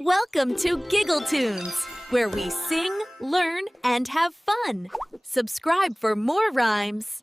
Welcome to Giggle Tunes, where we sing, learn, and have fun. Subscribe for more rhymes.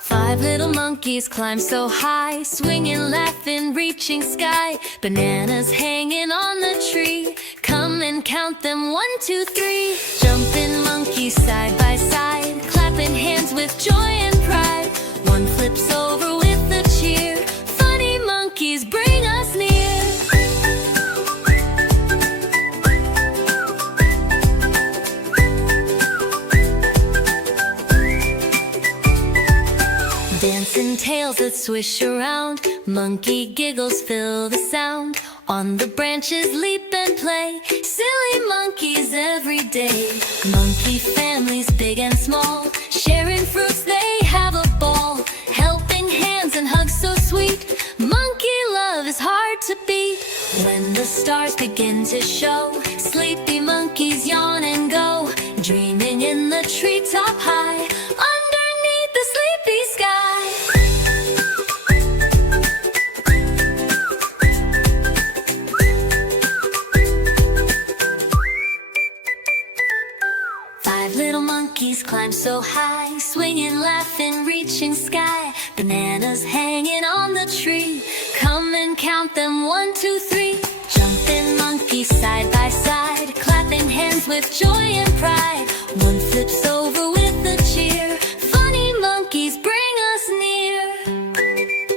Five little monkeys climb so high, swinging, laughing, reaching sky. Bananas hanging on the tree. Come and count them, 1, 2, 3. Jumping monkeys side by side, clapping hands with joy and pride. One flips over with a cheer. Funny monkeys bring us near. Dancing tails that swish around, monkey giggles fill the sound. On the branches leap and play, silly monkeys every day. Monkey families big and small, sharing fruits they have a ball. Helping hands and hugs so sweet, monkey love is hard to beat. When the stars begin to show, sleepy monkeys yawn and go, dreaming in the treetop high, underneath the sleepy sky. Five little monkeys climb so high, swinging, laughing, reaching sky. Bananas hanging on the tree. Come and count them, 1, 2, 3. Jumping monkeys side by side, clapping hands with joy and pride. One flips over with a cheer. Funny monkeys bring us near.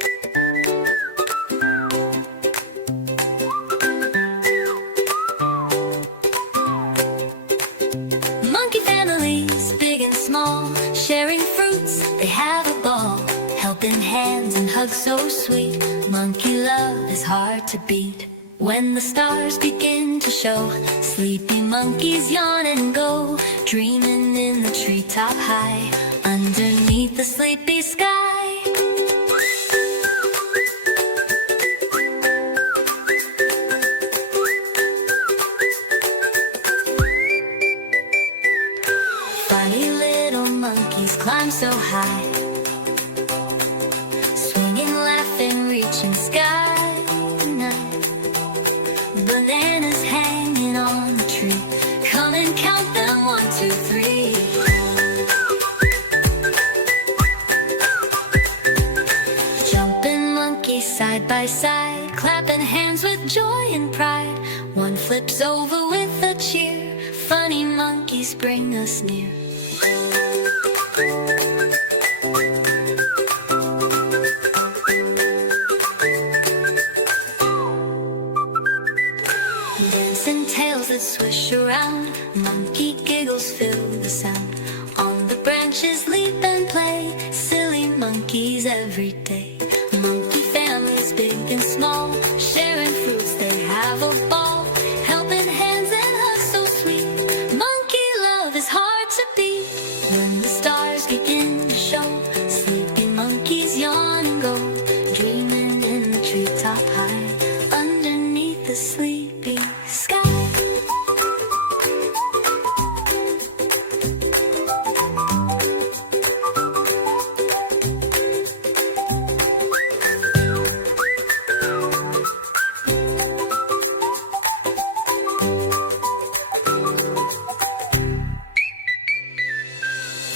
Monkey families, big and small, sharing fruits, they have a ball. Helping hands and hugs so sweet, monkey love is hard to beat. When the stars begin to show, sleepy monkeys yawn and go, dreaming in the treetop high, underneath the sleepy sky. Funny little monkeys climb so high, swinging, laughing, reaching sky. Bananas hanging on the tree. Come and count them, 1, 2, 3. Jumping monkeys side by side, clapping hands with joy and pride. One flips over with a cheer. Funny monkeys bring us near. Dancing tails that swish around, monkey giggles fill the sound. On the branches leap and play, silly monkeys every day. Monkey families big and small, sharing fruits they have a ball. Helping hands and hugs so sweet, monkey love is hard to beat. When the stars begin to show, sleepy monkeys yawn and go, dreaming in the treetop high, underneath the sleepy sky.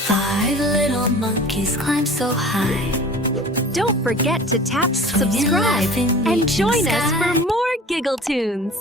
Five little monkeys climb so high. Don't forget to tap Swinging, subscribe laughing, and reaching join us sky. for more Giggle Tunes.